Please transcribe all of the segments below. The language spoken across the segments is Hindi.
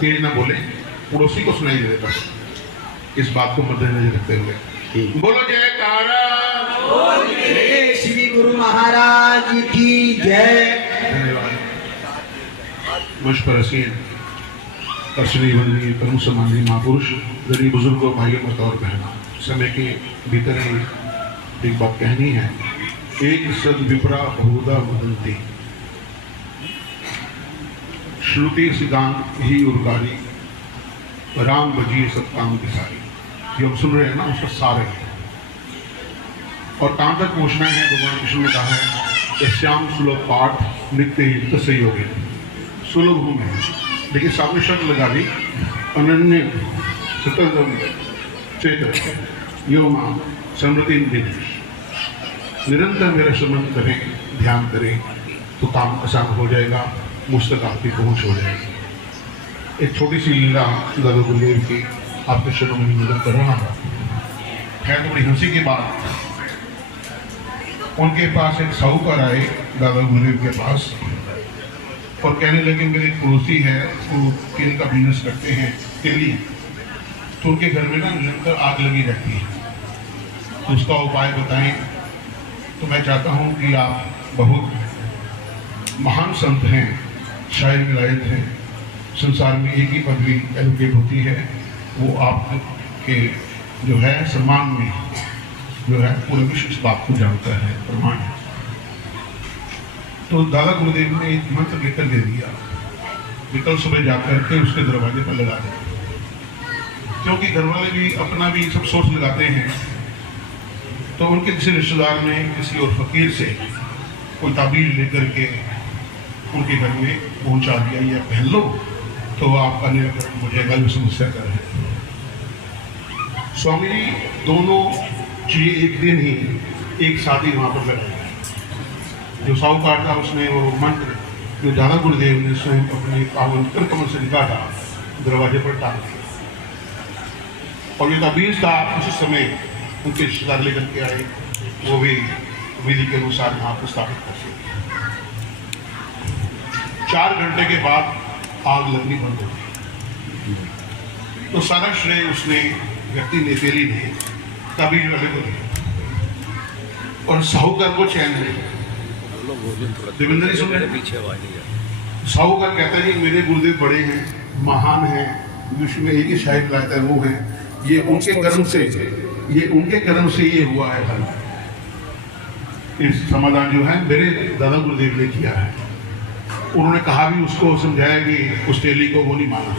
तेज ना बोले, पड़ोसी को सुनाई दे देता है। इस बात को मद्देनजर रखते हुए बोलो जयकारा। श्री गुरु महाराज की जय। धन्यवाद। मुझ पर हसीन अर्शनी बंदनी परम सम्माननीय महापुरुष, गरीब बुजुर्गों, भाइयों और बहनों, समय के भीतर ही एक बात कहनी है। एक सद विप्रा बहुधा वदंती, श्रुति सिद्धांत ही उर्गारी, राम बजी सत्ताम की सारी। जो हम सुन रहे हैं ना, उसका सार है। और काम तक पहुँचना है। भगवान कृष्ण ने कहा है कि श्याम सुलभ पाठ नित्य युक्त सहयोगी, सुलभ हूँ मैं, लेकिन सामने शब्द लगा दी अनन्य सततम चेत यो माम समृति देवी। निरंतर मेरा स्मरण करें, ध्यान करें तो काम आसान हो जाएगा, मुझ तक आपकी पहुँच हो जाएगी। एक छोटी सी लीला दादा गुरुदेव की आपके चरणों में निवेदन कर रहा हूँ। है तो बड़ी हंसी की बात। उनके पास एक साहूकार आए दादा गुरुदेव के पास और कहने लगे मेरे एक पड़ोसी है, वो तेल का बिजनेस करते हैं, तेली। तो उनके घर में ना निरंतर आग लगी रहती है, तो उसका उपाय बताएं। तो मैं चाहता हूँ कि आप बहुत महान संत हैं, शायर विलायत हैं, संसार में एक ही पदवी एलोकेट होती है, वो आपके जो है सम्मान में जो है पूरे विश्व इस बात को जानता है, प्रमाण है। तो दादा गुरुदेव ने एक मंत्र लिखकर दे दिया, विकल सुबह जाकर के उसके दरवाजे पर लगा दिया। क्योंकि घर वाले भी अपना भी सब सोच लगाते हैं, तो उनके किसी रिश्तेदार ने किसी और फकीर से कोई ताबीज लेकर के उनके घर में पहुंचा दिया, या पहन लो तो आपका निराकरण हो जाएगा, जो समस्या कर रहे हैं। स्वामी जी दोनों जी एक दिन ही एक शादी वहाँ पर लगाई। जो साहूकार था उसने वो मंत्र जो दादा गुरुदेव ने स्वयं अपने पावन कर कमल से लिखा था दरवाजे पर टांग दिया। और ये ताबीज था उसी समय उनके रिश्तेदार लेकर के आए, वो भी विधि के अनुसार यहाँ पर स्थापित कर सके। 4 घंटे के बाद आग लगनी बंद हो गई। तो सारा श्रेय उसने व्यक्ति ने, तेली ने ताबीज वाले को दिया और साहूकार को चैन नहीं। देवेंद्र जी सुन रहे हैं? साहूकार कहता है जी मेरे गुरुदेव बड़े हैं, महान हैं, विश्व में एक ही शायर लाता है वो है, ये उनके कर्म से ये हुआ है। इस समाधान जो है मेरे दादा गुरुदेव ने किया है। उन्होंने कहा भी, उसको समझाया कि उस तेली को, वो नहीं माना।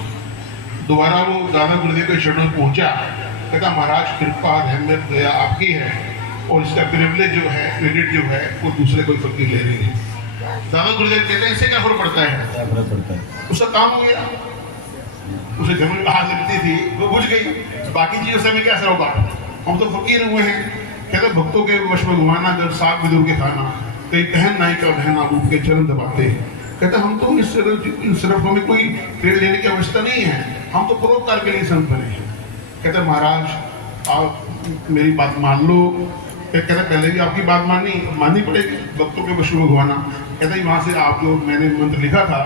दोबारा वो दादा गुरुदेव के चरणों में पहुंचा, कहता महाराज कृपा रहमत दया आपकी है और इसका प्रिविलेज जो है, क्रेडिट जो है वो दूसरे कोई फकीर ले रहे हैं। दादा गुरुदेव कहते हैं इससे क्या फर्क पड़ता है, उसका काम हो गया। उसे घर में आग लगती थी, वो बुझ गई, बाकी चीजों से हमें क्या असर होगा? हम तो फकीर हुए हैं। कहते भक्तों के वश में घुमाना, जब साग विदुर के खाना, कई बहन नाई का बहना रूप के चरण दबाते हैं। कहते हम तो इन सिर्फ हमें कोई क्रेडिट लेने की आवश्यकता नहीं है, हम तो परोपकार के लिए संत बने हैं। कहते महाराज आप मेरी बात मान लो। कहते पहले भी आपकी बात माननी पड़ेगी, भक्तों के वश में घुमाना। कहते वहाँ से आप जो मैंने मंत्र लिखा था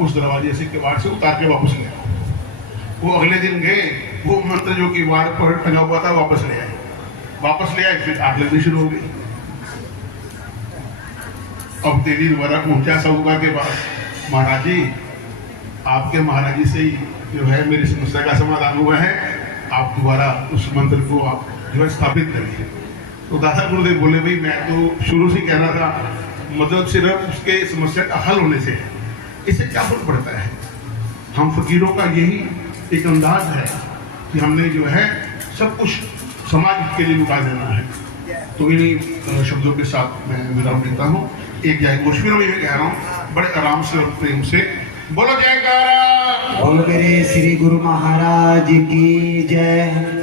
उस दरवाजे से किवाड़ से उतार के वापस ले आओ। वो अगले दिन गए, वो मंत्र जो किवाड़ पर टंगा हुआ था वापस ले आए, फिर आग लगनी शुरू हो गई। अब तेली दोबारा पहुंचा साहूकार के पास, महाराज जी आपके महाराज जी से ही जो है मेरी समस्या का समाधान हुआ है, आप दोबारा उस मंत्र को आप जो है स्थापित करिए। तो दादा गुरुदेव बोले भाई मैं तो शुरू से कह रहा था, मतलब सिर्फ उसके समस्या का हल होने से, इससे क्या फर्क पड़ता है? हम फकीरों का यही एक अंदाज है कि हमने जो है सब कुछ समाज के लिए लुटा देना है। तो इन्हीं शब्दों के साथ मैं विराम देता हूँ। एक जय गोश्वीर में कह रहा हूँ, बड़े आराम से और प्रेम से बोलो जयकारा। बोल मेरे श्री गुरु महाराज की जय।